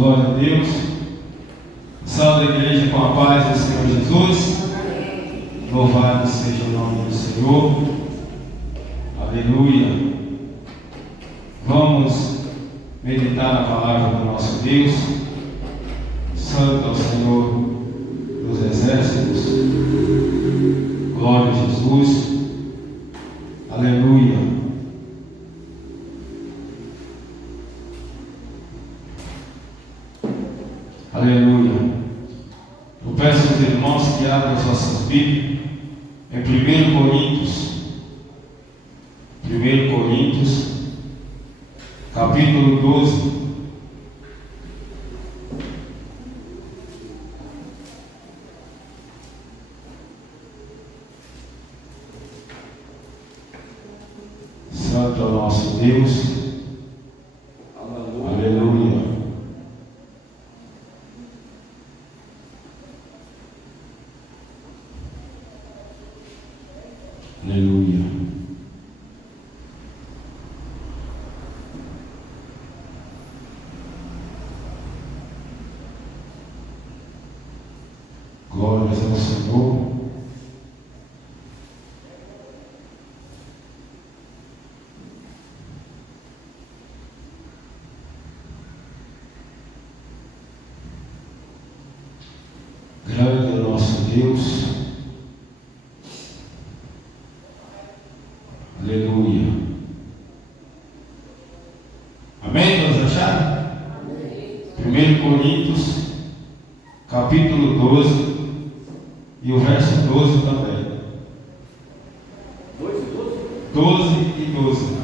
Glória a Deus. Salve a igreja com a paz do Senhor Jesus. Louvado seja o nome do Senhor. Aleluia. Vamos meditar na palavra do nosso Deus. Santo ao Senhor dos exércitos. Glória a Jesus. Aleluia. Aleluia. Eu peço aos irmãos que abram as vossas Bíblias em 1 Coríntios, capítulo 12. Santo é o nosso Deus. Aleluia. Aleluia. Glórias ao Senhor. Grande é o nosso Deus. Aleluia. Amém? Todos acharam? Amém. 1 Coríntios, capítulo 12 e o verso 12 também. 12 e 12.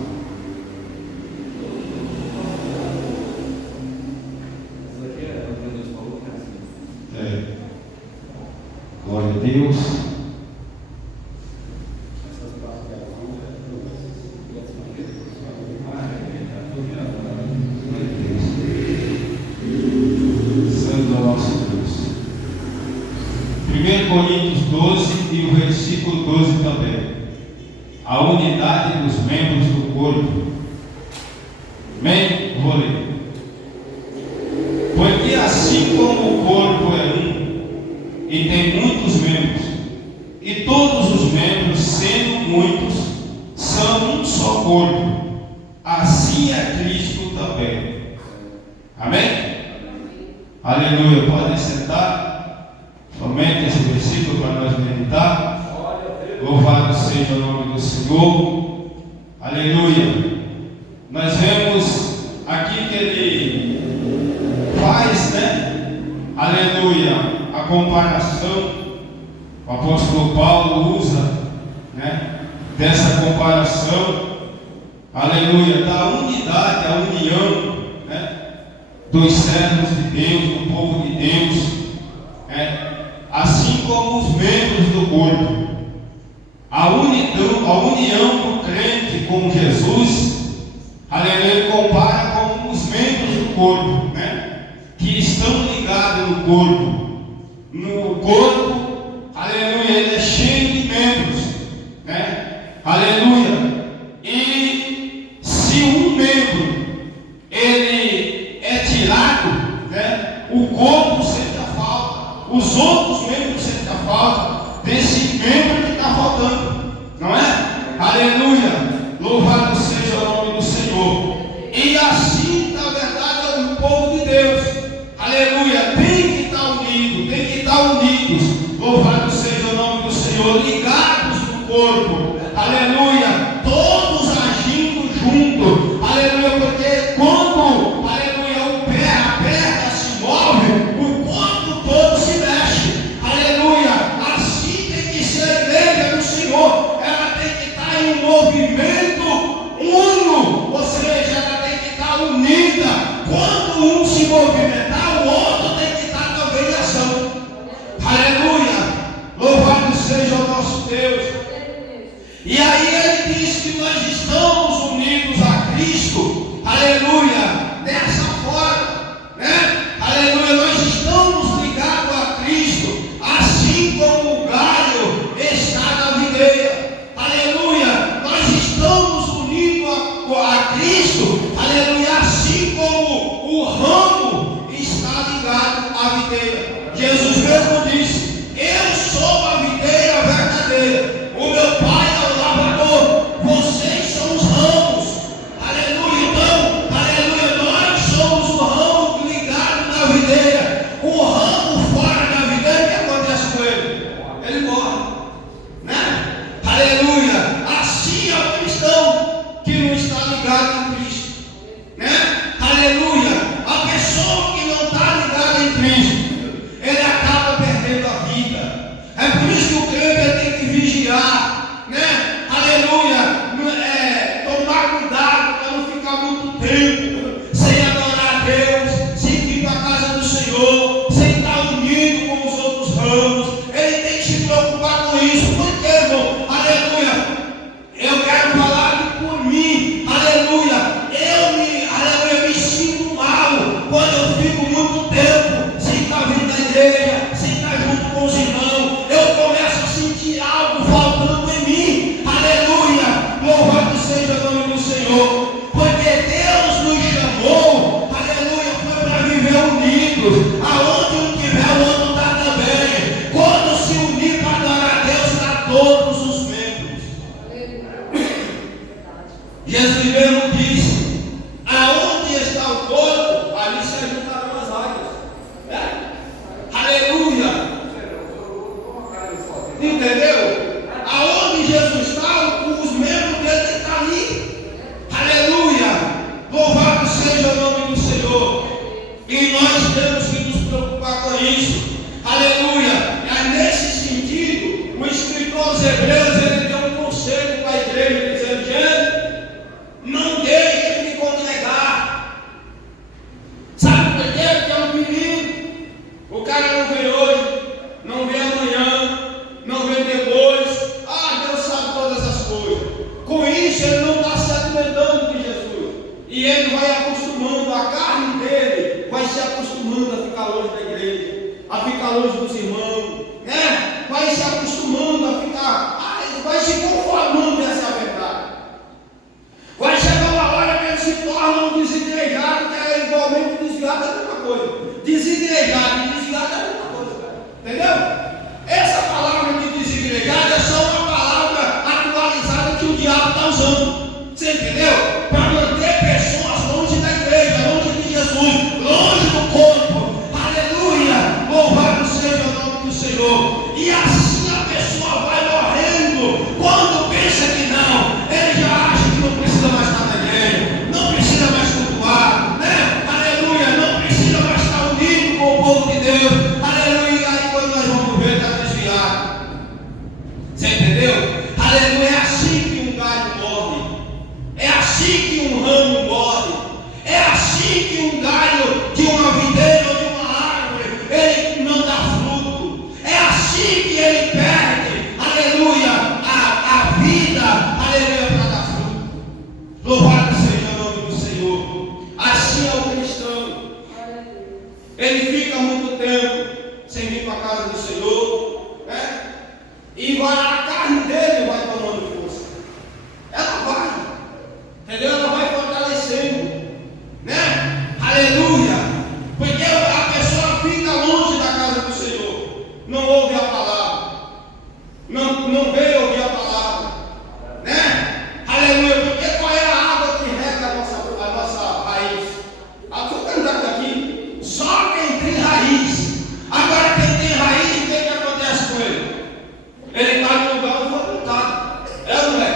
Glória a Deus. Santo nosso Deus. 1 Coríntios 12 e o versículo 12 também. A unidade dos membros do corpo. Amém? Vou ler. Porque assim como o corpo é um e tem muitos membros, e todos os membros, sendo muitos, são um só corpo, assim é Cristo também. Amém? Aleluia. Podem sentar. Somente esse versículo para nós meditar. Louvado seja o nome do Senhor. Aleluia. Nós vemos aqui que ele faz, aleluia, a comparação. O apóstolo Paulo usa, dessa comparação, aleluia, da unidade, a união, dos servos de Deus, do povo de Deus, assim como os membros do corpo. A união do crente com Jesus, aleluia, ele compara com os membros do corpo, que estão ligados no corpo. No corpo, aleluia, ele é cheio de membros, aleluia. E se um membro ele é tirado, o corpo sente a falta, os outros membros sentem a falta desse membro que está faltando, não é? Aleluia. Louvado seja o nome do Senhor. E assim, na verdade, é o povo de Deus, aleluia, tem que estar unidos. Louvado seja o nome do Senhor, ligados no corpo, aleluia, todos agindo junto, aleluia, porque quando, aleluia, a perna se move, o corpo todo se mexe, aleluia. Assim tem que ser a igreja do Senhor, ela tem que estar em um movimento uno, ou seja, ela tem que estar unida. Quando um se movimentar, o outro tem que estar também em ação. Aleluia. Louvado seja o nosso Deus. E aí ele diz que nós estamos unidos a Cristo, aleluia, dessa forma, aleluia, nós estamos ligados a Cristo, assim como o galho está na videira, aleluia, nós estamos unidos a Cristo, aleluia, assim como o ramo ligado em Cristo, né? Aleluia! A pessoa que não está ligada em Cristo, ele acaba perdendo a vida. É por isso que o crente tem que vigiar, né? Aleluia! Tomar cuidado para não ficar muito tempo sem adorar a Deus, sem vir para a casa do Senhor, sem estar unido com os outros ramos. Ele tem que se preocupar com isso. Por quê, irmão? Aleluia! Eu quero falar por mim. Aleluia! Eu me sinto mal quando eu fico muito tempo sem estar vindo na igreja, sem estar junto com os irmãos. Eu começo a sentir algo faltando em mim. Aleluia! Louvado seja o nome do Senhor. Porque Deus nos chamou, aleluia, foi para viver unidos. Aonde um tiver, o outro está também. Quando se unir para adorar a Deus, está todos os membros. Jesus mesmo disse: aonde está o corpo, ali se ajuntaram as águas. Aleluia! Entendeu? Aonde Jesus está, os membros dele estão ali. Aleluia! Louvado seja o nome do Senhor. E nós temos que nos preocupar com isso. Aleluia! Nesse sentido, o escritor aos Hebreus, ele deu um conselho para a igreja, dizendo: gente, não deixe de congregar. Sabe por quê? Porque é um perigo. O cara não vem hoje, não vem amanhã, não vem depois. Deus sabe todas as coisas. Com isso, ele não está se alimentando de Jesus. E ele vai acostumando, a carne dele vai se acostumando a ficar longe da igreja, a ficar longe dos irmãos, né? Vai se acostumando a ficar, vai se conformando, essa é a verdade. Vai chegar uma hora que ele se torna um desigrejado, que é igualmente desviado, é a mesma coisa. Desigrejado e desviado é a mesma coisa. Entendeu? Essa palavra de desigrejado é só uma palavra atualizada que o diabo está usando. Você entendeu? Para manter pessoas longe da igreja, longe de Jesus, longe do corpo. Aleluia! Louvado seja o nome do Senhor. E assim a pessoa vai morrendo. Quando pensa que não, ele já acha que não precisa mais estar na igreja, não precisa mais cultuar, né? Aleluia! Não precisa mais estar unido com o povo de Deus. Aleluia! E aí quando nós vamos ver, está desviado. Você entendeu? Aleluia! É assim que um galho morre. É assim que um ramo morre. É assim que um galho de uma videira ou de uma árvore, ele não dá fruto. É assim que ele perde, aleluia, a vida, aleluia, para dar fruto. Louvado seja o nome do Senhor. Assim é o cristão. Ele fica muito tempo sem vir para a casa do Senhor, né? E a carne dele vai tomando força. Ela vai, entendeu? Ela vai fortalecendo, né? Aleluia! Porque a pessoa fica longe da casa do Senhor, não ouve a palavra, não veio ouvir a palavra, né? Aleluia! Porque qual é a água que rega a nossa raiz? Vou cantar aqui. Só quem tem raiz. Agora quem tem raiz, o que acontece com ele? Ele está no lugar onde foi plantado. É ou não é?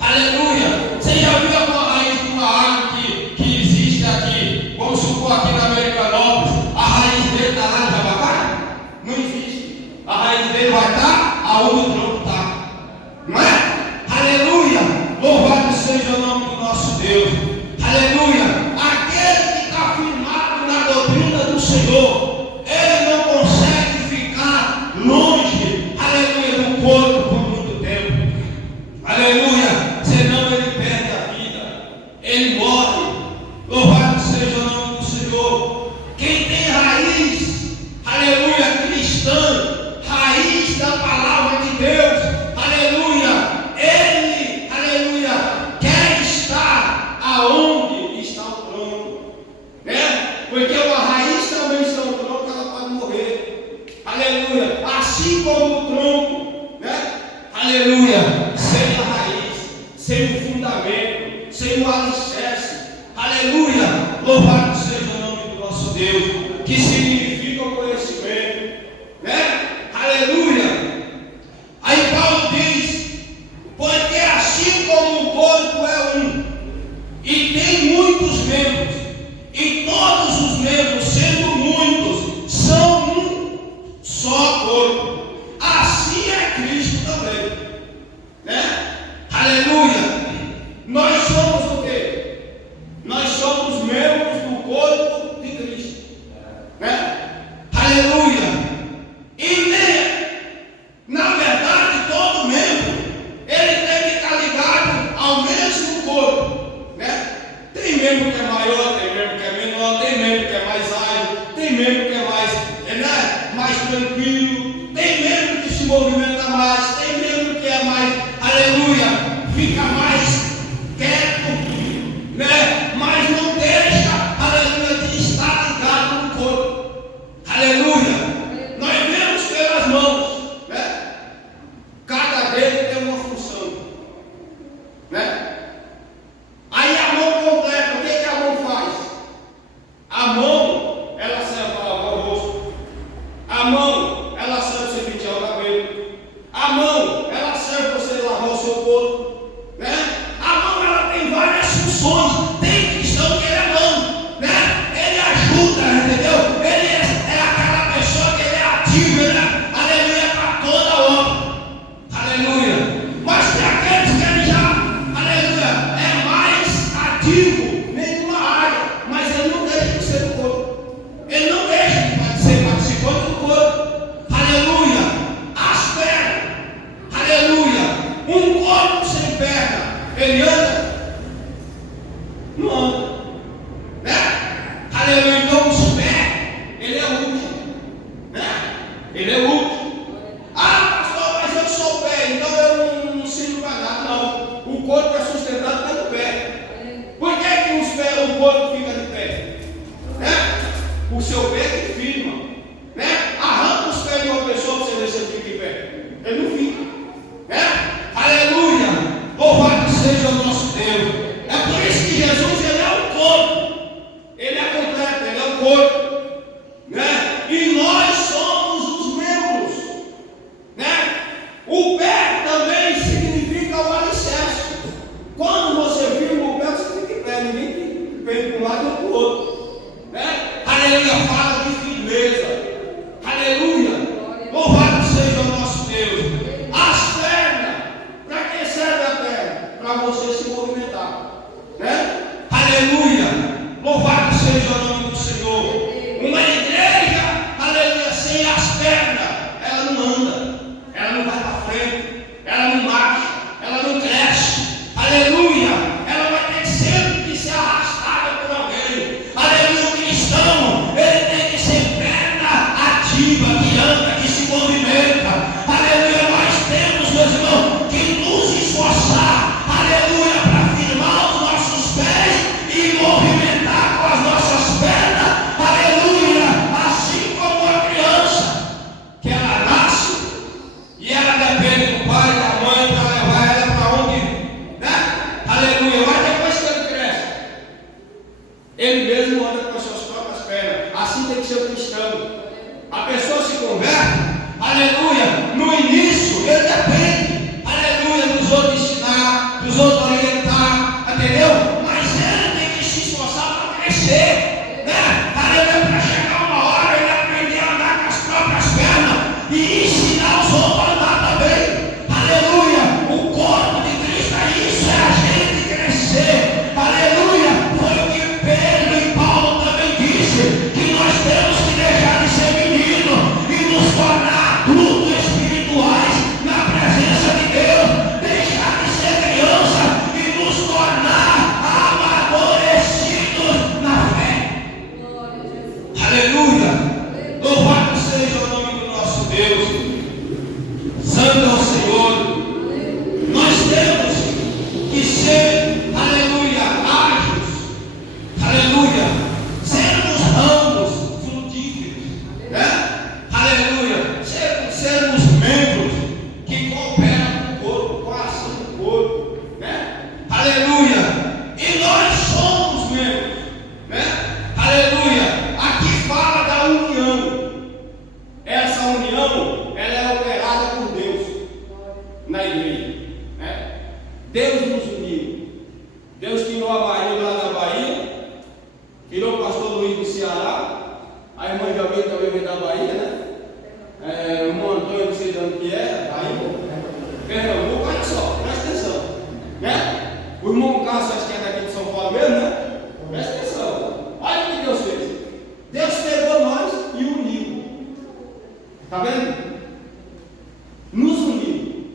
Aleluia! Você já viu alguma raiz de uma árvore que existe aqui? Vamos supor aqui na Americanópolis, a raiz dele está lá de abacate? Não existe. A raiz dele vai estar aonde o tronco está. Não é? Aleluia! Louvado seja o nome do nosso Deus. Aleluia! Aquele que está firmado na doutrina do Senhor, ele não consegue ficar longe, aleluia, do corpo por muito tempo. Aleluia! Senão ele perde a vida, ele morre. Louvado seja o nome do Senhor. Quem tem raiz, aleluia, cristã, raiz da palavra de Deus, aleluia, ele, aleluia, quer estar aonde está o tronco, né? Porque uma raiz também está no tronco, ela pode morrer. Aleluia! Assim como o tronco, né? Aleluia! Sem a raiz, sem o fundamento, sem o alicerce. Aleluia! Louvado seja o nome do nosso Deus, que significa o conhecimento, né? Aleluia! Aí Paulo diz: porque assim como o corpo é um, e membro que é maior, tem membro que é menor, tem membro que é mais ágil, tem membro que é mais tranquilo, tem membro que se movimenta mais, tem membro que é mais, aleluia, fica mais quieto, né? Mas não deixa, aleluia, de estar ligado no corpo, aleluia. Nós vemos pelas mãos, né? Cada dedo tem uma função, né? Aí a mão completa, o que a mão faz? A mão, ela serve para lavar o rosto. A mão, ela serve para você pentear o cabelo. A mão, ela serve para você lavar o seu corpo, né? A mão, ela tem várias funções. Tem cristão que ele é mão, né? Ele ajuda, entendeu? Ele é aquela pessoa que ele é ativo, né? Aleluia, para toda obra. Aleluia. Mas tem aqueles que ele já, aleluia, é mais ativo em uma área, mas ele não deixa de ser do corpo. Ele não deixa de ser participante do corpo. Aleluia. As pernas. Aleluia. Um corpo sem perna, ele anda? Não anda. Né? Aleluia. Então os pés, ele é útil. Né? Ele é útil. Ah, pastor, mas eu sou o pé, então eu não sirvo para nada. Não. O corpo é sustentado pelo pé. Por que o corpo fica de pé? Né? O seu pé que firma. Né? Arranca os pés de uma pessoa para você ver se ele fica de pé. Ele não fica. Né? Aleluia! Louvado seja o nosso Deus. É por isso que Jesus, ele é o corpo. Ele é completo, ele é o corpo. Né? E nós somos os membros. Né? O pé também significa o alicerce. Quando você firma o pé, você fica em pé. Ninguém vem para um lado ou para o outro. Né? Aleluia, fala de firmeza. Aleluia. Louvado seja o nosso Deus. As pernas. Para que serve a perna? Para você se movimentar. Né? Aleluia. Louvado seja o nome do Senhor. Uma igreja, aleluia, sem as pernas, ela não anda, ela não vai para frente, ela não marcha, ela não cresce. Aleluia. Ela vai ter sempre que ser arrastada por alguém. Aleluia. O cristão, ele tem que ser perna ativa, que anda, que se movimenta. Aleluia. Nós temos, meus irmãos, que nos esforçar, aleluia, para firmar os nossos pés e movimentar com as nossas pernas. Aleluia. Assim como a criança, que ela nasce e ela depende do pai e da mãe para levar ela para onde, né? Aleluia. Mas depois que ele cresce, ele mesmo anda com as suas próprias pernas. Assim tem que ser o cristão. A pessoa se converte, aleluia. No início, ele depende, aleluia, dos outros ensinar, dos outros orientar, entendeu? Mas ele tem que se esforçar para crescer, né? Aleluia, para chegar uma hora ele aprender a andar com as próprias pernas e ensinar os outros a andar também. Aleluia. O corpo de Cristo é isso, é a gente crescer. Aleluia. Foi o que Pedro e Paulo também disse, que nós temos que deixar de ser menino e nos tornar adultos espirituais na presença de Deus. Deixar de ser criança e nos tornar amadurecidos na fé. Aleluia. Louvado seja o nome do nosso Deus. Santo é o Senhor. Nós temos que ser, aleluia, ágeis. Aleluia. Sermos ramos frutíferos. Né? Aleluia. Sermos membros que cooperam com o corpo, com a ação do corpo. Né? Aleluia. E nós somos membros. Né? Aleluia. Aqui fala da união. Essa união, ela é operada por Deus na igreja. Né? Deus nos uniu. Deus tirou a Maria lá da Bahia, tirou o pastor Luiz do Ceará, a irmã Jamil também veio da Bahia, né? O irmão Antônio, não sei de onde que é, Bahia, Pernambuco, olha só, presta atenção. Né? O irmão Cássio, acho que é daqui de São Paulo mesmo, né? Presta atenção. Olha o que Deus fez. Deus pegou nós e uniu. Está vendo? Nos uniu.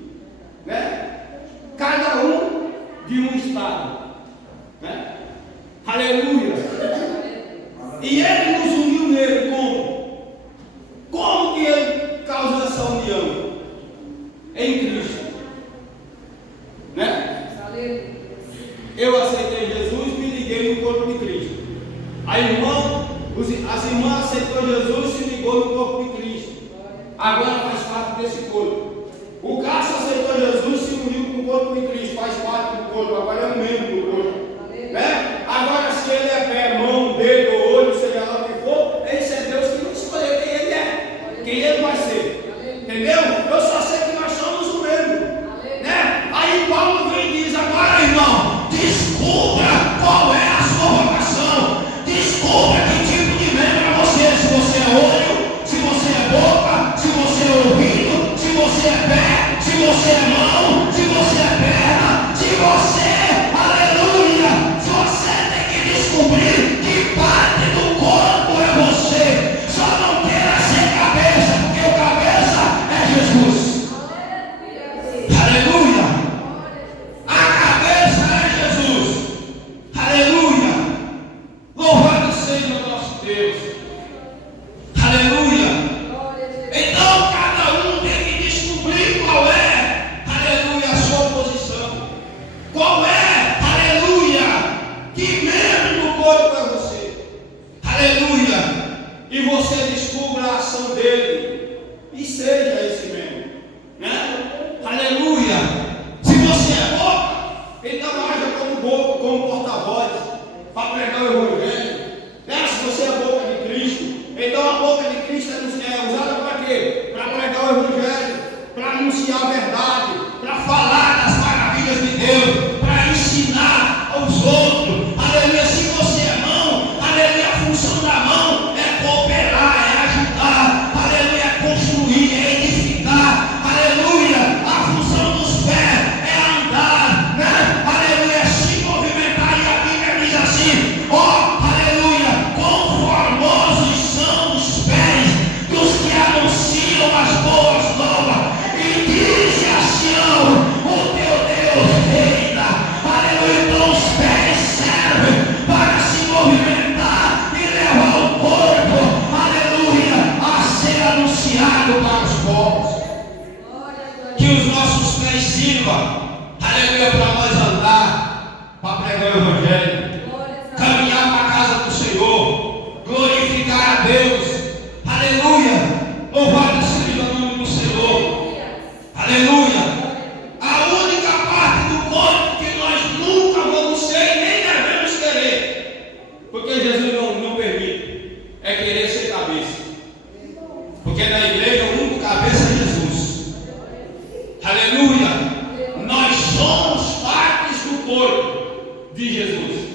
Né? Cada um de um estado. Né? Aleluia. E Ele nos uniu nele como? Como que Ele causa essa união? Em Cristo. Né? Eu aceitei Jesus, me liguei no corpo de Cristo. As irmãs aceitou Jesus, se ligou no corpo de Cristo. Agora faz parte desse corpo. O Cássio aceitou Jesus, se uniu com o corpo de Cristo, faz parte do corpo, agora é um membro do corpo. Né? Agora, se ele é pé, mão, dedo, olho, seja lá o que for, esse é Deus que não escolheu quem ele é, quem ele vai ser. Entendeu? Eu só sei que nós somos o mesmo. Né? Aí Paulo vem e diz: agora, irmão, descubra qual é a sua vocação. Descubra que tipo de membro é você. Se você é olho, se você é boca, se você é ouvido, se você é pé, se você é mão, se você é perna, se você, aleluia, se você tem que descobrir que parte do corpo é você. Só não queira ser cabeça, porque o cabeça é Jesus. Aleluia. A cabeça é Jesus. Aleluia. Louvado seja o nosso Deus. Aleluia. Então cada um tem que descobrir qual é, aleluia, a sua posição. Qual é, aleluia, que membro do corpo é você. Aleluia. E você descubra a ação dele e seja esse membro, né? Aleluia. Se você é boca, então haja como boca, como porta-voz para pregar o Evangelho. Né? Se você é boca de Cristo, então a boca de Cristo é usada para quê? Para pregar o Evangelho, para anunciar a verdade, para falar das maravilhas de Deus, para ensinar aos outros. Aleluia. Se você é mão, aleluia, a função da mão é cooperar, é ajudar, aleluia, é construir, é edificar, aleluia. A função dos pés é andar, né? Aleluia, se movimentar. E a Bíblia diz assim: ó, aleluia, quão formosos são os pés dos que anunciam as boas novas e dizem a Sião: o teu Deus reina. Aleluia. Então os pés servem para se movimentar e levar o corpo, aleluia, a ser anunciado para os povos. Que os nossos pés sirvam, aleluia, para nós andar, para pregar o Evangelho, caminhar para a casa do Senhor, glorificar a Deus. Aleluia. Louvado seja o nome do Senhor. Aleluia. A única parte do corpo que nós nunca vamos ser e nem devemos querer, porque Jesus não permite, é querer ser cabeça. Porque na igreja o único cabeça é Jesus. Aleluia. Nós somos partes do corpo de Jesus.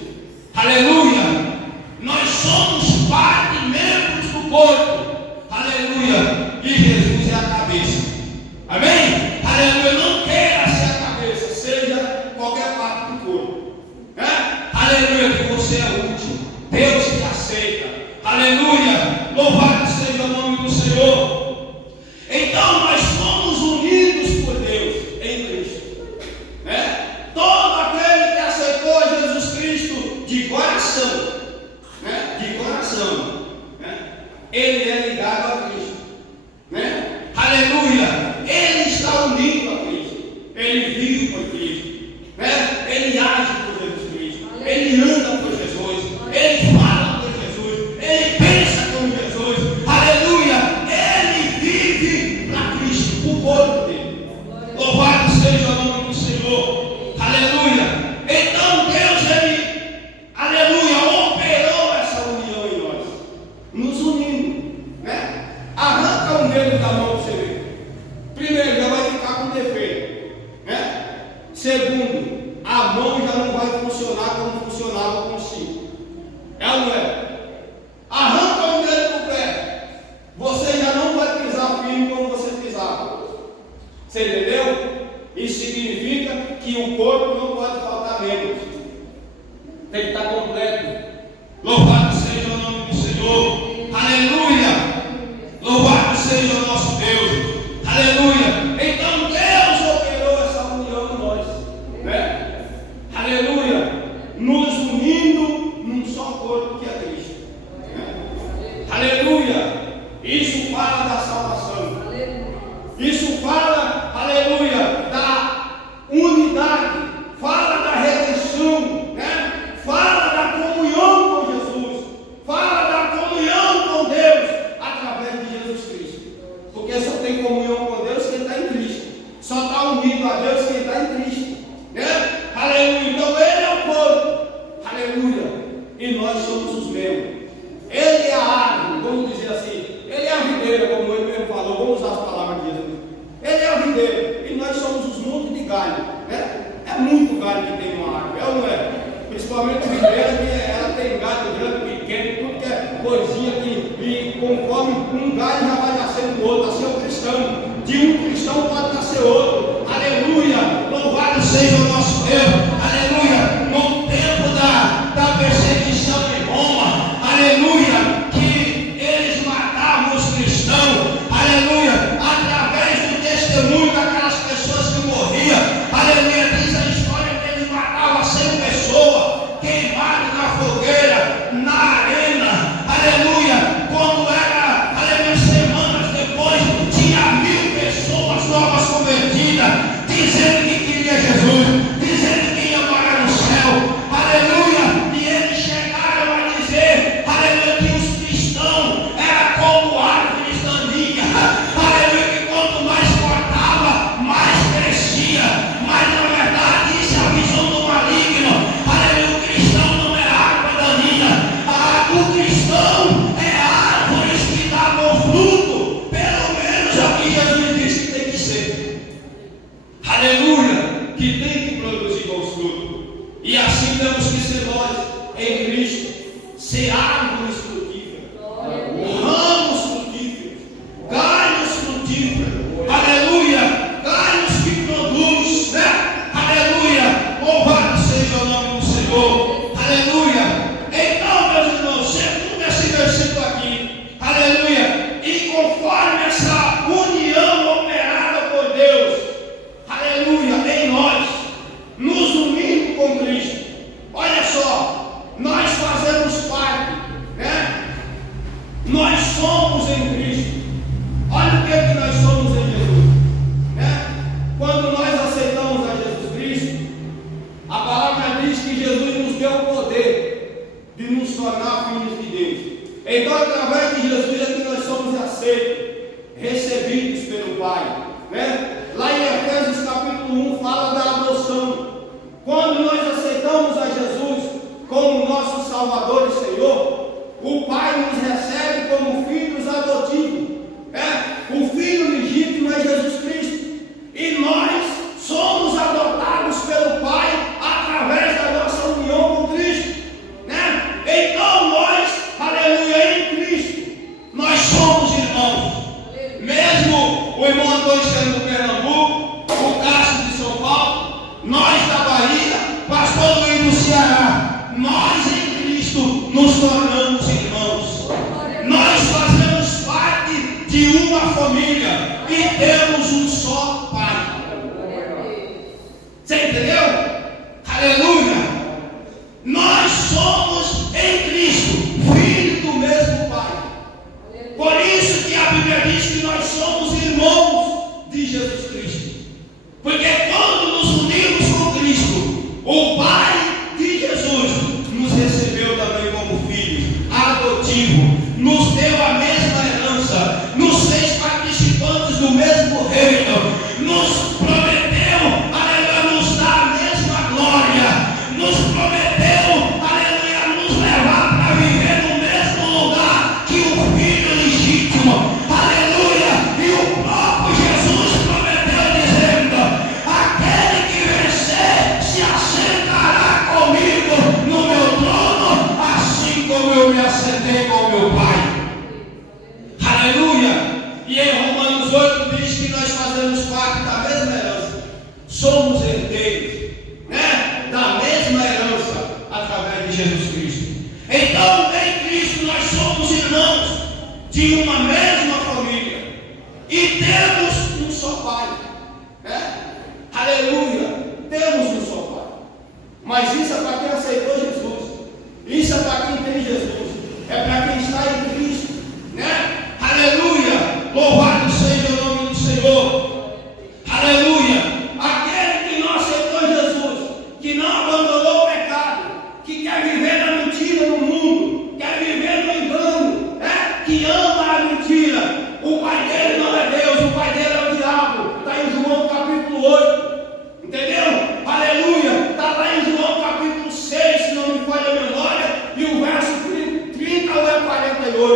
Aleluia. Nós somos parte, membros do corpo. Aleluia. E Jesus é a cabeça. Amém? Aleluia. Não queira ser a cabeça, seja qualquer parte do corpo. Né? Aleluia. Que você é útil. Deus te aceita. Aleluia. Louvado seja o nome do Senhor. Então nós somos unidos por Deus em Cristo. Né? Todo aquele que aceitou Jesus Cristo de coração, né? De coração, né? Ele é ligado a Cristo. Né? Aleluia. Ele está unido a Cristo. Ele vive por Cristo. Né? Ele age por Jesus Cristo. Ele anda por Jesus. Ele fala por Jesus. Ele pensa por Jesus. Aleluia. Ele vive para Cristo, o corpo dele. Louvado seja o nome do Senhor. Aleluia. Então Deus, ele, aleluia, operou essa união em nós, nos unindo, né? Arranca um dedo da mão para você ver. Primeiro, já vai ficar com defeito, né? Segundo, a mão já não vai funcionar como funcionava consigo. É ou não é? Arranca um dedo do pé, você já não vai pisar firme como você pisava. Você entendeu? Isso significa que o corpo não pode faltar membros. Tem que estar completo. Louvado seja o nome do Senhor. Aleluia. Louvado seja o nosso Deus. Aleluia. Então Deus operou essa união em nós, né? Aleluia. Nos unindo num principalmente Mineira, que ela tem gado grande, pequeno, tudo que é coisinha que, e conforme um galho já vai nascendo do outro, assim é o cristão. De um cristão pode nascer outro. Aleluia! Louvado seja o nosso Deus. Aleluia! No tempo da perseguição em Roma, aleluia, que eles matavam os cristãos, aleluia, através do testemunho daquelas pessoas que morriam, aleluia, diz a história que eles matavam 100 pessoas, queimadas na fogueira, na arena, aleluia, quando era, aleluia, semanas depois, tinha 1000 pessoas novas convertidas, dizendo que queria Jesus, dizendo que ia morar no céu, aleluia, e eles chegaram a dizer, aleluia, que os cristãos eram como árvores daninhas, aleluia, que quanto mais cortava, mais crescia, mas na verdade isso é a visão do maligno, aleluia, o cristão não é árvore daninha, o cristão é árvores que dá bom fruto, pelo menos é o que Jesus disse que tem que ser, aleluia, que tem que produzir bons frutos, e assim temos que ser nós em Cristo, ser árvores frutíferas, ramos frutíferos, galhos frutíferos, aleluia, galhos que produz, né? Aleluia, louvado seja o nome do Senhor, aleluia. Então, meus irmãos, segundo esse versículo aqui, aleluia, e conforme essa união operada por Deus, aleluia, em nós, nos unindo com Cristo, olha só, nós fazemos parte, né? Nós somos em Cristo. Olha o que nós somos em Jesus, né? Quando nós aceitamos a Jesus Cristo, a palavra diz que Jesus nos deu o poder de nos tornar filhos de Deus. Então, através de Jesus é que nós somos aceitos, recebidos pelo Pai, né? Lá em Efésios capítulo 1 fala da adoção. Quando nós aceitamos a Jesus como nosso Salvador e Senhor, o Pai nos recebe como filhos adotivos, né? O Filho legítimo é Jesus Cristo, e nós somos adotados pelo Pai através da nossa união com Cristo, né? Então nós, aleluia, em Cristo, nós somos irmãos. Mesmo o irmão Antônio sendo do Pernambuco, o Cássio de São Paulo, nós da Bahia, pastor Luiz do Ceará, nós em Cristo nos tornamos irmãos. Nós fazemos parte de uma família e temos um só Pai. Você entendeu? Aleluia! Nós somos em Cristo filhos do mesmo Pai. Por isso que a Bíblia diz que nós somos irmãos de Jesus Cristo. Porque quando nos unimos com Cristo, o Pai de Jesus nos recebeu também como filho adotivo, nos deu a mesma herança, nos fez participantes do mesmo reino, nos prometeu, aleluia, nos dar a mesma glória, nos prometeu, aleluia, nos levar para viver no mesmo lugar que o Filho legítimo, aleluia, e o próprio Jesus prometeu dizendo, aquele que vencer se assentará comigo no meu trono, assim como eu me assentei com o meu Pai. Aleluia! E em Romanos 8 diz que nós fazemos parte da mesma herança. Somos herdeiros, né? Da mesma herança através de Jesus Cristo. Então, em Cristo nós somos irmãos de uma mesma família e temos um só Pai, né? Aleluia! Temos um só Pai. Mas isso é para quem aceitou Jesus. Isso é para quem tem Jesus. É para quem está em Cristo, né? Aleluia! Louvado seja o nome do Senhor. Aleluia! Aquele que não aceitou Jesus, que não abandonou o pecado, que quer viver na mentira no mundo, quer viver no engano, que ama a mentira. O pai dele não é Deus, o pai dele é o diabo. Está em João capítulo 8. Entendeu? Aleluia! Está lá em João capítulo 6, se não me falha a memória, e o verso 30 ou 48.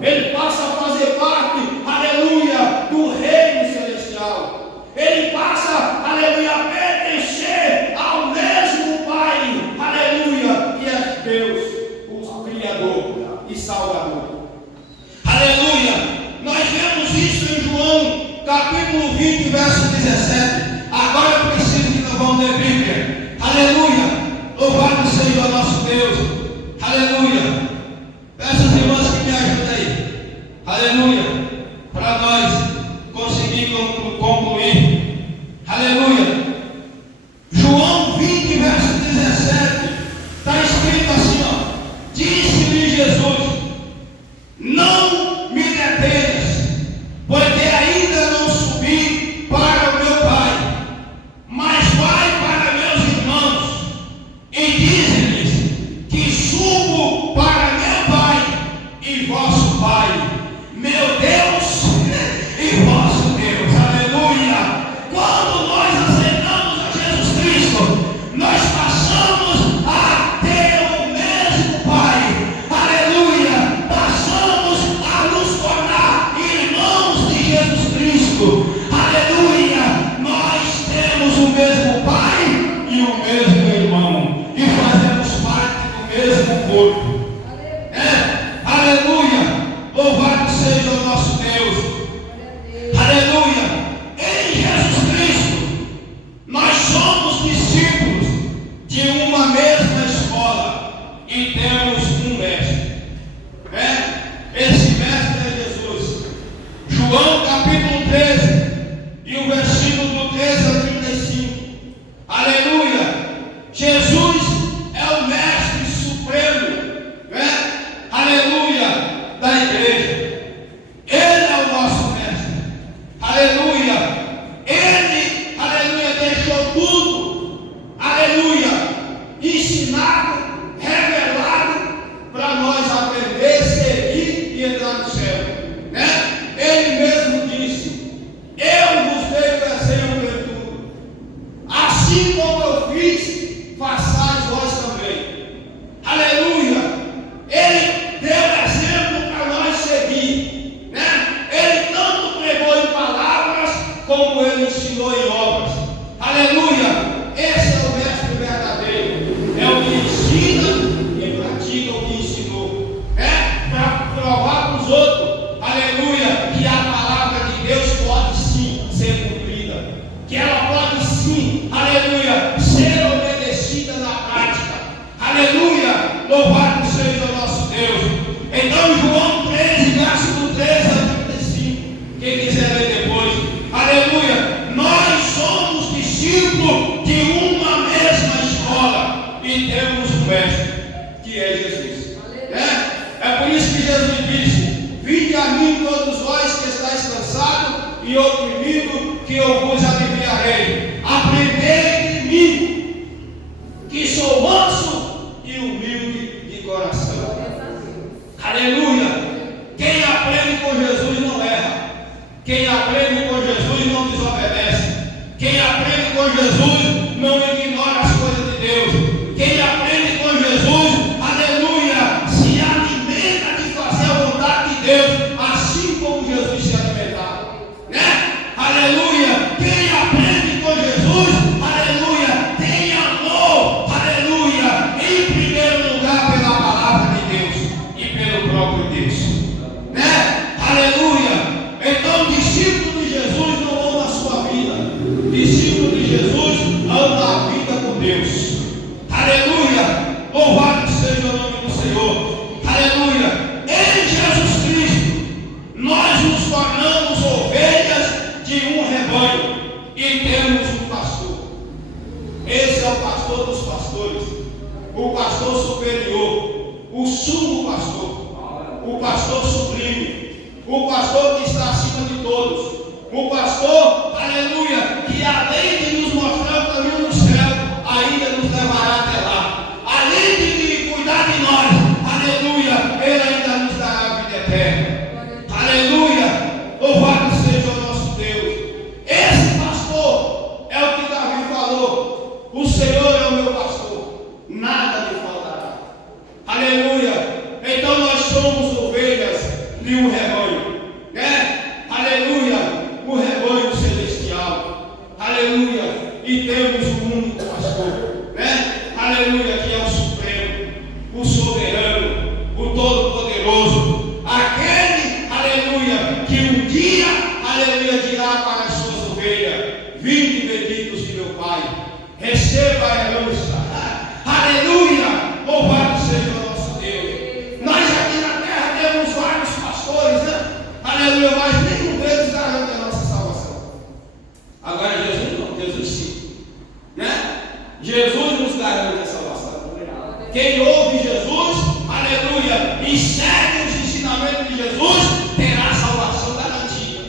ele passa a fazer parte, aleluia, do reino celestial. Ele passa, aleluia, a pertencer ao mesmo Pai, aleluia, que é Deus, o Criador e Salvador. Aleluia! Nós vemos isso em João, capítulo 20, verso 17. Agora eu preciso que nós vamos ler Bíblia. Aleluia! Louvado seja o nosso Deus. Aleluia! Peço aos irmãos que me ajudem aí. Aleluia! Para nós conseguir concluir. Aleluia! João 20, verso 17. Está escrito assim, ó. Disse-lhe Jesus: não me detenhas, porque ainda não subi para o meu Pai, mas vai para meus irmãos, e dize-lhes que subo para meu Pai e vosso Pai, meu Deus e vosso Deus. Aleluia! Quando nós aceitamos a Jesus Cristo, nós passamos a ter o mesmo Pai. Aleluia! Passamos a nos tornar irmãos de Jesus Cristo. Aleluia! Nós temos o mesmo Pai e o mesmo irmão, e fazemos parte do mesmo corpo. Aleluia! Louvado seja o nosso Deus. Aleluia! Em Jesus Cristo, nós somos discípulos de uma mesma escola e temos um mestre. Esse mestre é Jesus. João capítulo 13 e o versículo do 13 ao 35. Aleluia! Jesus é o mestre supremo, aleluia, da igreja. Ele é o nosso mestre. Aleluia! Ele, aleluia, deixou tudo, aleluia, ensinado, revelado, para nós aprender, seguir e entrar no céu. Ele mesmo disse: eu vos dei o exemplo em tudo. Assim como eu fiz, façais vós também. Aleluia! Ele deu exemplo para nós seguir. Ele tanto pregou em palavras, como ele ensinou em obras. Aleluia! Esse é o mestre verdadeiro. É o que ensina e pratica o que ensinou. Para provar para os outros, aleluia, que a palavra de Deus pode sim ser cumprida. Que ela pode sim, aleluia, ser obedecida na prática. Aleluia! Louvado seja o nosso Deus. Então, João 13, verso do 13 a 35. Quem quiser ler depois. Aleluia! Nós somos discípulos de uma mesma escola e temos um mestre, que é Jesus. É por isso que Jesus disse: vinde a mim todos vós que estáis cansados e oprimidos, que eu vos aliviarei. Aprendei de mim, que sou manso e humilde de coração. Aleluia! Quem aprende com Jesus não erra. Quem aprende com Jesus não desobedece. Quem aprende com Jesus não ignora as coisas de Deus. Quem aprende com Jesus, aleluia, se alimenta de fazer a vontade de Deus, assim como Jesus se alimentava. Aleluia! Quem aprende com Jesus, aleluia, tem amor, aleluia, em primeiro lugar pela palavra de Deus e pelo próprio Deus. Aleluia! Então, discípulo de Jesus não ama a sua vida. Discípulo de Jesus ama a vida com Deus. Aleluia! Louvado seja o nome do Senhor. Aleluia! Em Jesus Cristo, nós nos tornamos ovelhas de um rebanho e temos um pastor. Esse é o pastor dos pastores, o pastor superior, o sumo pastor, o pastor sublime, o pastor que está acima de todos, o pastor, aleluia, que além de nos mostrar o caminho do céu, ainda nos levará até lá. Além de cuidar de nós, aleluia, ele ainda nos dará a vida eterna. Aleluia! Louvado seja o nosso Deus. Esse pastor é o que Davi falou: o Senhor é o meu pastor, nada me faltará. Aleluia! Então nós somos ovelhas de poderoso, aquele, aleluia, que um dia, aleluia, dirá para as suas ovelhas: vinde benditos de meu Pai, receba a herança. Aleluia, louvado seja o nosso Deus. Nós aqui na terra temos vários pastores, né? Aleluia, mas nenhum deles garante a nossa salvação. Agora Jesus não, Jesus sim, né? Jesus nos garante a salvação. Quem ouve Jesus, aleluia, e segue os ensinamentos de Jesus, terá a salvação garantida.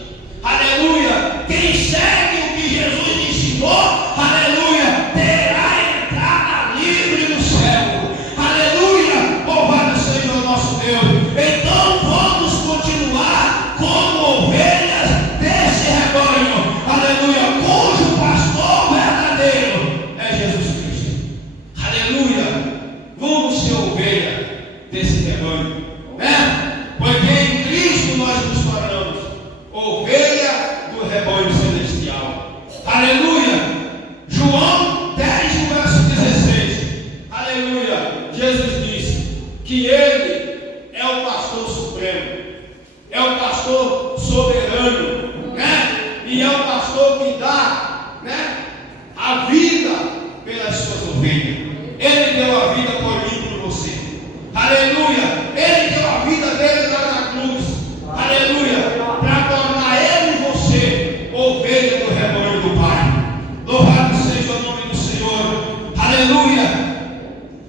Aleluia, quem segue o que Jesus ensinou, aleluia, terá entrada livre no céu. Aleluia, louvado seja o nosso Deus. Então vamos continuar como ovelhas desse rebanho, aleluia, cujo pastor verdadeiro é Jesus Cristo. Aleluia, vamos ser ovelha desse rebanho, né? Porque em Cristo nós nos tornamos ovelha do rebanho celestial. Aleluia. João 10, verso 16. Aleluia. Jesus disse que Ele é o pastor supremo, é o pastor soberano, né? E é o pastor que dá, né, a vida pelas suas ovelhas. Ele deu a vida por mim e por você. Aleluia. Ele deu a vida dele lá na cruz. Aleluia. Para tornar ele e você ovelha do rebanho do Pai. Louvado seja o nome do Senhor. Aleluia.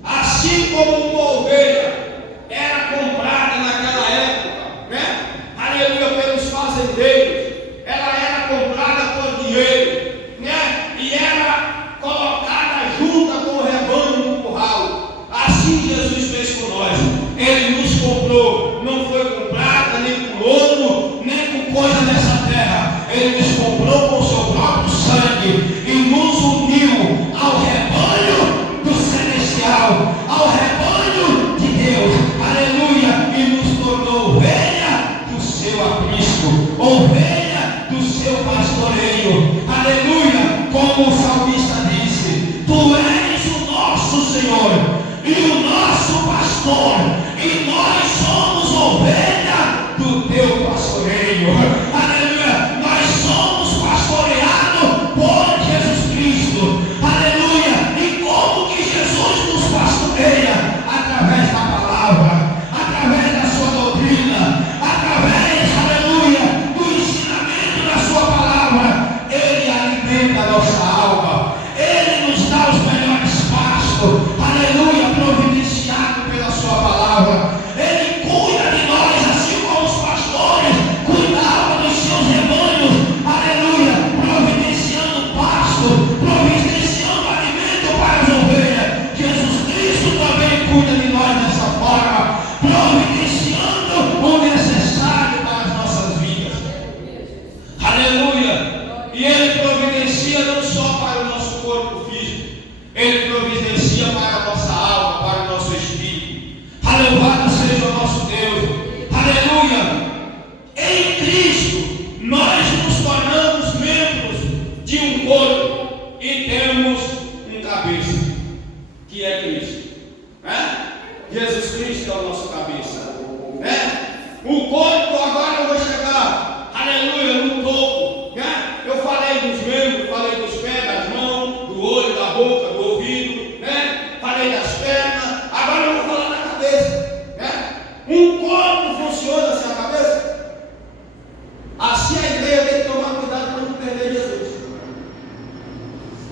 Assim como uma ovelha era comprada naquela época, né? Aleluia, pelos fazendeiros. Ela era comprada por dinheiro, né? E era colocada junta com o rebanho no curral. Assim Jesus fez com nós. Ele nos comprou, não foi comprada nem com ouro, nem com coisa dessa terra. Ele nos comprou com o seu próprio sangue e nos uniu ao rebanho do celestial, ao rebanho de Deus. Aleluia! E nos tornou ovelha do seu aprisco, ovelha do seu pastoreio. Aleluia! Como o salmista disse: tu és o nosso Senhor e o nosso pastor, e nós somos ovelha do teu pastoreio. Aleluia, nós somos pastoreados por Jesus Cristo. Aleluia, e como que Jesus nos pastoreia? Através da palavra, através da sua doutrina, através, aleluia, do ensinamento da sua palavra. Ele alimenta a nossa alma, ele nos dá os melhores pastos. Aleluia, providenciado pela sua palavra. Ele cuida de nós, assim como os pastores cuidavam dos seus rebanhos. Aleluia, providenciando pasto, providenciando alimento para as ovelhas. Jesus Cristo também cuida de nós dessa forma, providenciando o necessário para as nossas vidas. Aleluia. E Ele providencia não só para o nosso corpo físico, Ele providencia para a nossa alma, para o nosso espírito. Louvado seja o nosso Deus. Aleluia. Em Cristo nós nos tornamos membros de um corpo e temos um cabeça, que é Cristo, né? Jesus Cristo é o nosso cabeça, né? O corpo, agora eu vou chegar, aleluia, no topo, né? Eu falei dos membros, falei dos pés, das mãos, do olho, da boca, do ouvido, né? Falei das pernas, agora eu vou falar da cabeça, né? Um corpo funciona sem a cabeça? Assim a igreja tem que tomar cuidado para não perder Jesus,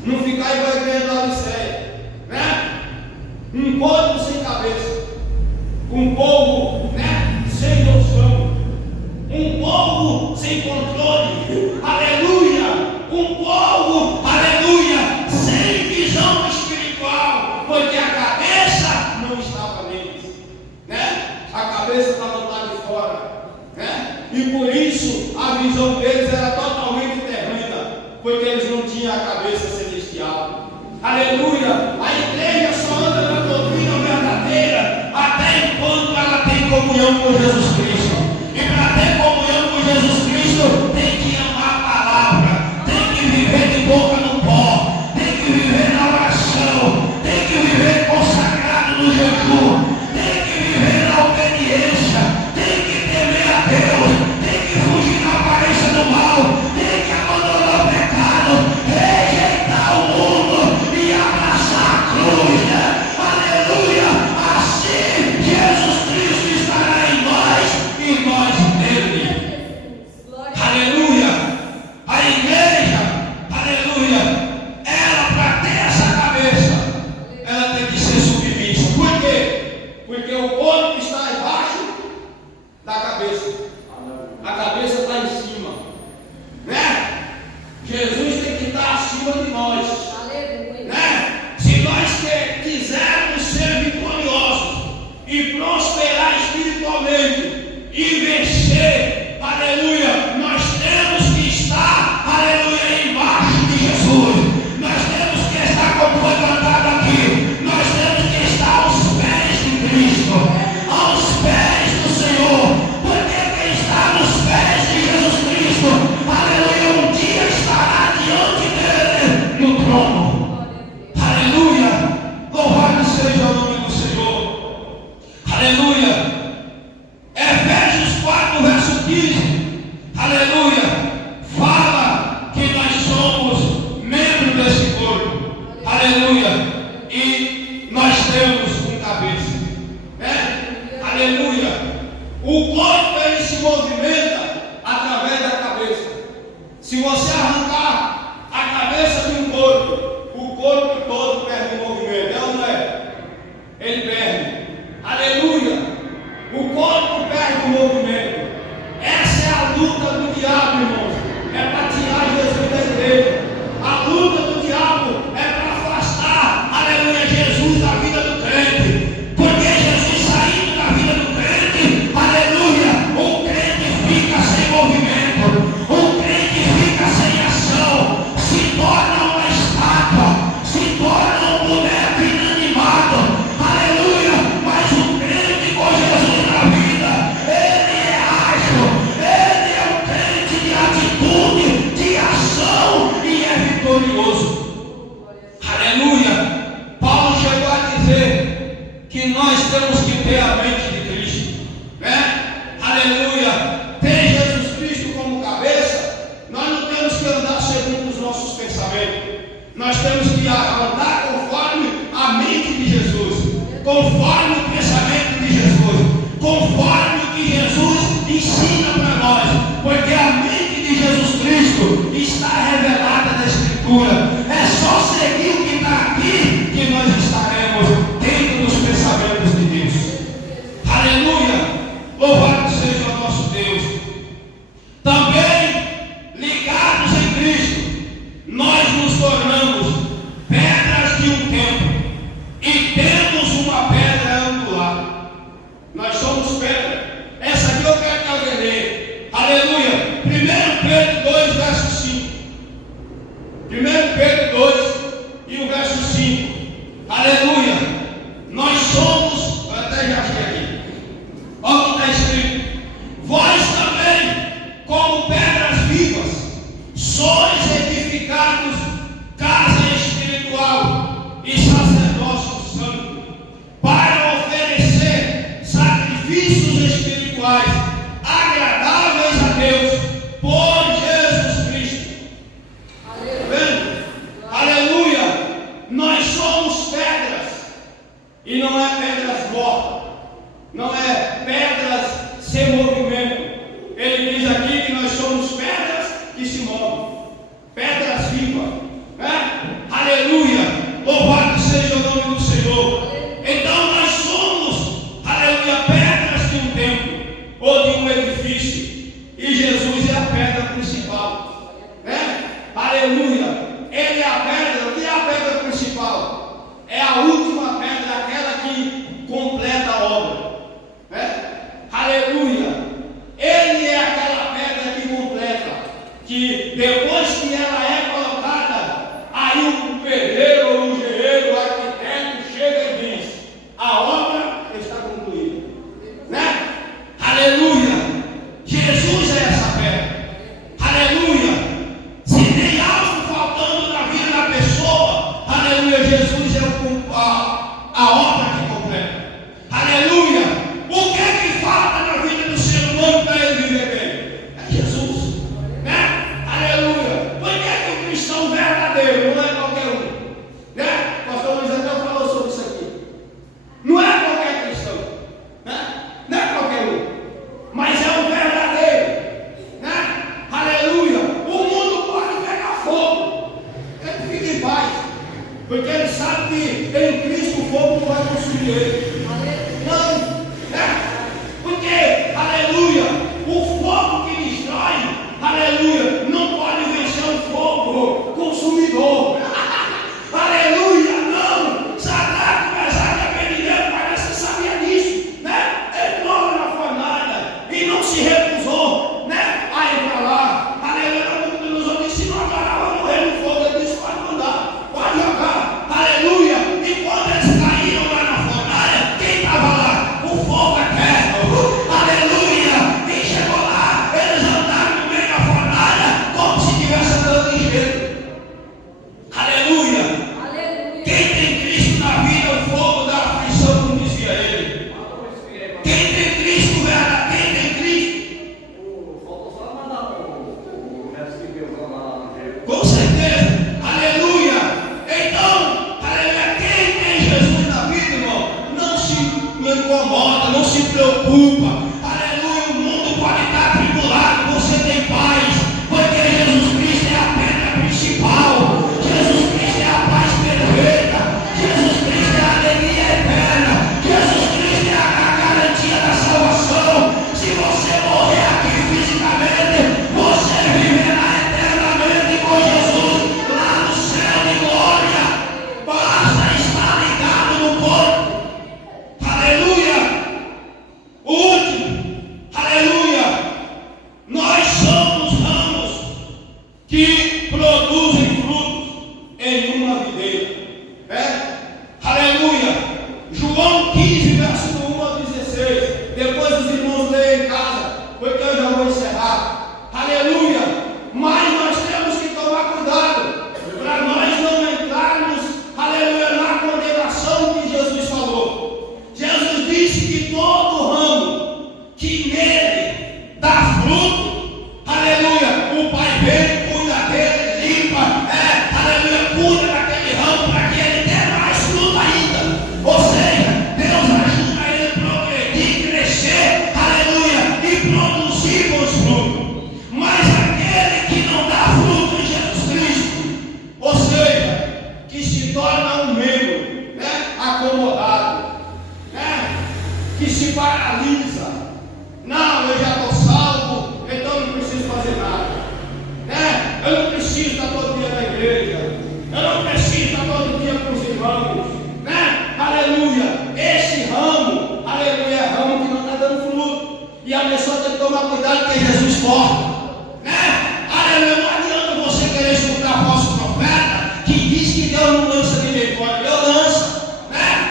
não ficar igual a igreja da Odisseia, né? Um corpo sem cabeça, um povo, né, sem noção, um povo sem controle, aleluia, um povo, aleluia, sem visão espiritual, porque a cabeça não estava neles, né? A cabeça estava lá de fora, né? E por isso a visão deles era totalmente terrena, porque eles não tinham a cabeça celestial. Aleluia! A igreja só anda na doutrina verdadeira até enquanto ela tem comunhão com Jesus Cristo. E para ter comunhão com Jesus Cristo, tem que amar a palavra, tem que viver de boca no pó, tem que viver na oração, tem que viver consagrado no jejum, tem que viver na obediência. cabeça. A cabeça está em cima, né? Jesus tem que estar acima de nós, né? Se nós quisermos ser vitoriosos e prosperar espiritualmente e vencer, aleluia, nós temos que estar, aleluia, embaixo de Jesus. Nós temos que estar como foi cantado aqui. Nós temos que estar aos pés de Cristo, aos pés do Senhor, porque quem está nos pés de Jesus Cristo, aleluia, um dia estará diante dele no trono. Aleluia, louvado seja o nome do Senhor. Aleluia. Efésios 4, verso 15, aleluia, fala que nós somos membros desse corpo, aleluia, e nós temos um cabeça, né? Aleluia. O corpo ele se movimenta através da cabeça. Se você arrancar a cabeça de um corpo, o corpo todo perde o movimento, é ou não é? Ele perde, aleluia. O corpo perde o movimento. Essa é a luta do diabo, irmãos. É para tirar Jesus da igreja. A luta do diabo é para afastar, aleluia, Jesus da vida do crente. Porque Jesus saindo da vida do crente, aleluia, o crente fica sem movimento. O crente fica sem ação. Se torna uma estátua. Se torna um boneco inanimado. Aleluia. Mas o crente com Jesus na vida, ele é ágil, ele é um crente de atitude, de ação e é vitorioso. Aleluia. Paulo chegou a dizer que nós temos que ter a mente de Cristo, né? Aleluia. Ter Jesus Cristo como cabeça, nós não temos que andar segundo os nossos pensamentos. Nós temos que andar conforme a mente de Jesus, conforme o pensamento de Jesus, conforme o que Jesus ensina para nós, porque a mente de Jesus Cristo está revelada na Escritura. É só seguir o que está aqui que nós estaremos dentro dos pensamentos de Deus. Aleluia! Louvado seja o nosso Deus. Também ligados em Cristo, nós nos tornamos pedras de um templo e temos uma pedra angular. Nós somos pedra. Essa aqui eu quero que alguém lê. Aleluia. 1 Pedro 2, verso 5. 1 Pedro 2 e o verso 5. Aleluia. Nós somos, eu até já achei aqui. Olha o que está escrito. Vós também, como pedras vivas, sois edificados casa espiritual e sacerdócio santo, para oferecer sacrifícios espirituais agradáveis a Deus por Jesus Cristo. Aleluia. Aleluia. Nós somos pedras e não é pedras mortas, não é pedras sem movimento. Ele diz aqui que nós somos pedras que se movem, pedras vivas, né? Aleluia. Louvado seja o nome do Senhor. Então nós somos, aleluia, pedras de um templo ou de um edifício, e Jesus é a pedra principal, né? Aleluia. Ele é a pedra. O que é a pedra principal? É a última pedra, aquela que completa a obra, né? Aleluia. Ele é aquela pedra que completa, que depois que ela é colocada, aí o pedreiro, o engenheiro, o arquiteto chega e diz: a obra está concluída, né? Aleluia. Jesus é essa pedra. Aleluia. recusou, né, a ir para lá. Aleluia. Nos outros, se não adorar, vai morrer no fogo. Ele disse: pode mandar, pode jogar. Aleluia. E quando eles caíram lá na fornalha, quem estava lá? O fogo eterno. Aleluia. Quem chegou lá? Eles andaram no meio da fornalha como se estivesse andando em gelo. Aleluia. Quem tem Cristo na vida, o fogo da aflição não desvia ele. Quem tem Cristo, verdade, quem tem Cristo. Faltou só mandar o resto que Deus vai lá no jeito. Com certeza. Aleluia. Então, aleluia, quem tem Jesus na vida, irmão, não se incomoda, não se preocupa. Aleluia, o mundo pode estar atribulado, você tem paz, porque Jesus Cristo é a pedra principal. Jesus Cristo é a paz perfeita. Jesus Cristo é a alegria eterna. Jesus Cristo é a garantia da salvação. Se você morrer aqui fisicamente, você viverá eternamente com Jesus lá no céu de glória. Basta estar ligado no corpo. Aleluia. O último, aleluia, nós somos ramos que produzem frutos em uma videira. Aleluia. João 15, verso 1 a 16. Depois os irmãos leem em casa, porque eu já vou encerrar. Aleluia. Mas nós temos que tomar cuidado para nós não entrarmos, aleluia, na condenação que Jesus falou. Jesus disse que todo ramo que nele dá fruto, aleluia, o Pai vem, cuida dele, limpa, aleluia, cuida daquele ramo para que ele dê mais fruto ainda. Ou seja, Deus ajuda ele a progredir, crescer, aleluia, e produzir bons frutos. Mas aquele que não dá fruto em Jesus Cristo, ou seja, que se torna um membro, acomodado, que se paralisa. Não, eu já estou salvo, então não preciso fazer nada. Eu não preciso estar todo dia na igreja. Eu não preciso estar todo dia com os irmãos. Aleluia. Esse ramo, aleluia, é ramo que não está dando fruto. E a pessoa tem que tomar cuidado porque Jesus corta. Aleluia. Não adianta você querer escutar falso profeta que diz que Deus não lança ninguém fora. Deus lança.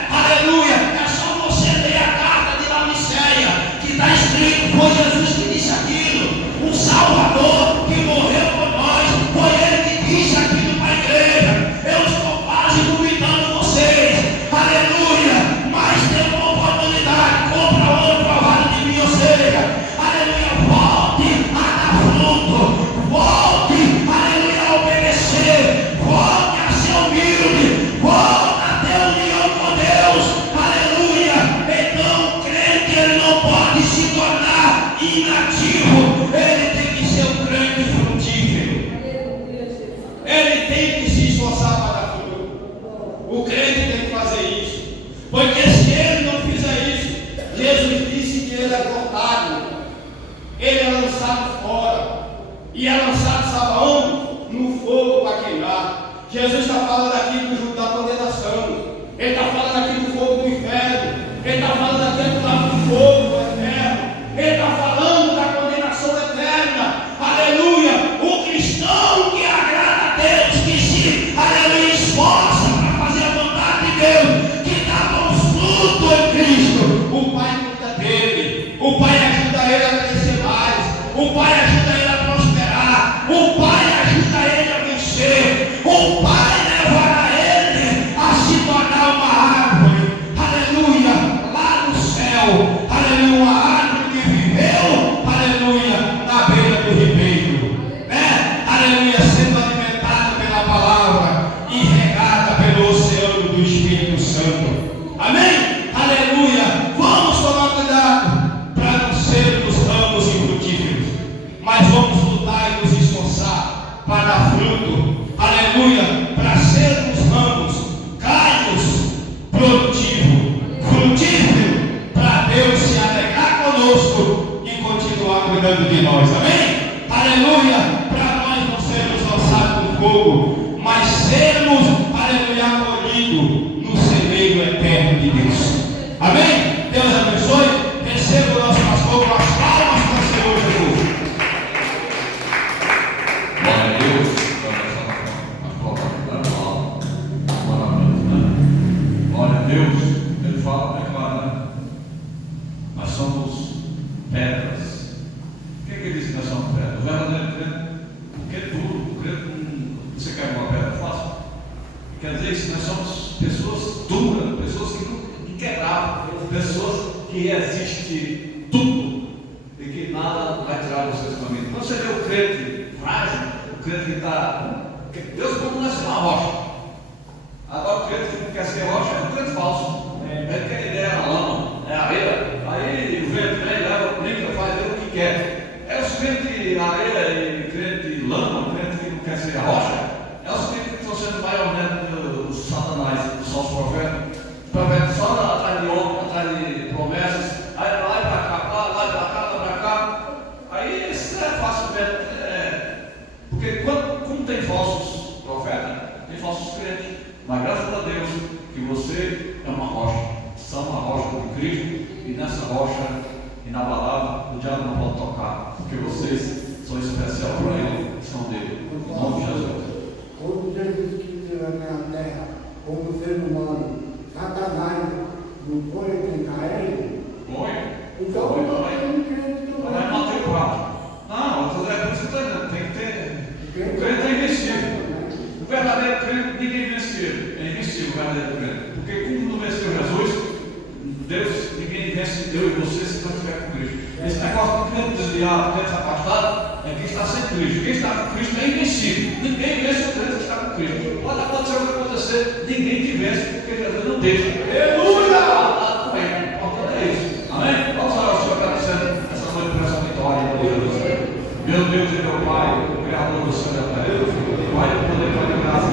Aleluia. É só você ler a carta de Laodiceia, que está escrito: foi Jesus que disse aquilo. O Salvador que morreu por nós, foi Ele que disse aquilo para a igreja. Eu estou quase vomitando vocês. Aleluia. Mas tem uma oportunidade. Compra outro provado de mim, ou seja, aleluia, volte a dar fruto. Volte, aleluia, a obedecer. Volte a ser humilde. Volte a ter união com Deus. Aleluia. Então, crente, ele não pode se tornar inativo. Ele tem que ser um crente frutífero. Ele tem que se esforçar para dar fruto. O crente tem que fazer isso. Porque se ele não fizer isso, Jesus disse que ele é cortado, ele é lançado fora. E é lançado, sabe aonde? No fogo para queimar. Jesus está falando aqui da condenação. Ele está falando aqui do fogo do inferno. Ele está falando aqui do fogo eterno. Ele está falando da condenação eterna. Aleluia. O cristão que agrada a Deus, que se, aleluia, esforça para fazer a vontade de Deus, que dá bons frutos em Cristo, o Pai cuida dele. O Pai ajuda ele a crescer mais. O Pai ajuda ele a prosperar. O Pai ajuda ele a vencer. O Pai levará ele a se tornar uma árvore. Aleluia. Lá no céu. Aleluia. Uma árvore que viveu, aleluia, na beira do ribeiro. Aleluia. Sendo alimentada pela palavra e regada pelo oceano do Espírito Santo. Amém? Aleluia. Vamos tomar cuidado para não sermos ramos infrutíferos, mas vamos lutar e nos esforçar para dar fruto. Aleluia. Para sermos ramos caídos, produtivo, frutífero, para Deus se alegrar conosco e continuar cuidando de nós. Amém? Aleluia. Para nós não sermos lançados no fogo, mas sermos, aleluia, acolhidos no celeiro eterno de Deus. Amém? Deus abençoe. Receba o nosso pastor com as palmas para o Senhor. disse que nós somos crentes? O verdadeiro crente, o que é duro, o crente, você quer uma pedra fácil? Quer dizer isso, nós somos pessoas duras, pessoas que quebravam, pessoas que resistem tudo e que nada vai tirar vocês do caminho. Quando você vê o crente frágil, o crente que está. Deus como nasce uma rocha. Agora o crente que não quer ser rocha é um crente falso. Ele quer ideia na lama, é areia. Aí o vento vem, leva, brinca, faz o que quer. É os crentes areia e crente lama, crente que não quer ser rocha. É os crentes que estão sendo marionetes dos satanás, dos falsos profetas. Os profetas só atrás de homem, atrás de promessas. Aí lá e para cá, lá e para cá, lá para cá. Aí isso é fácil mesmo. Porque como tem falsos profetas, tem falsos crentes. Mas graças a Deus que você é uma rocha. São uma rocha de Cristo. E nessa rocha, inabalável, o diabo não pode tocar. Porque vocês são especial para ele, são dele. Em nome de Jesus. Quando Jesus quis na terra, como ser humano, Satanás não foi tentar ele. Foi? Então, Foi não também. é um crente Não é manter o prato. Não, é por isso que eu estou dizendo, tem que ter. O crente é invencível. O verdadeiro crente, ninguém vence ele. É invencível o verdadeiro crente. Porque como não venceu Jesus, Deus, ninguém vence eu e você se não estiver com Cristo. Esse negócio de crente desviado, crente afastado, é quem está sem Cristo. Quem está com Cristo é invencível. Ninguém vence o crente que está com Cristo. Pode acontecer o que acontecer, ninguém te vence, porque Jesus não deixa. Aleluia! O importante é isso. Amém? Vamos orar ao Senhor agradecendo essa noite por essa vitória de Jesus. Meu Deus e meu Pai, o Criador do céu e da terra, Pai do poder, Pai de graça,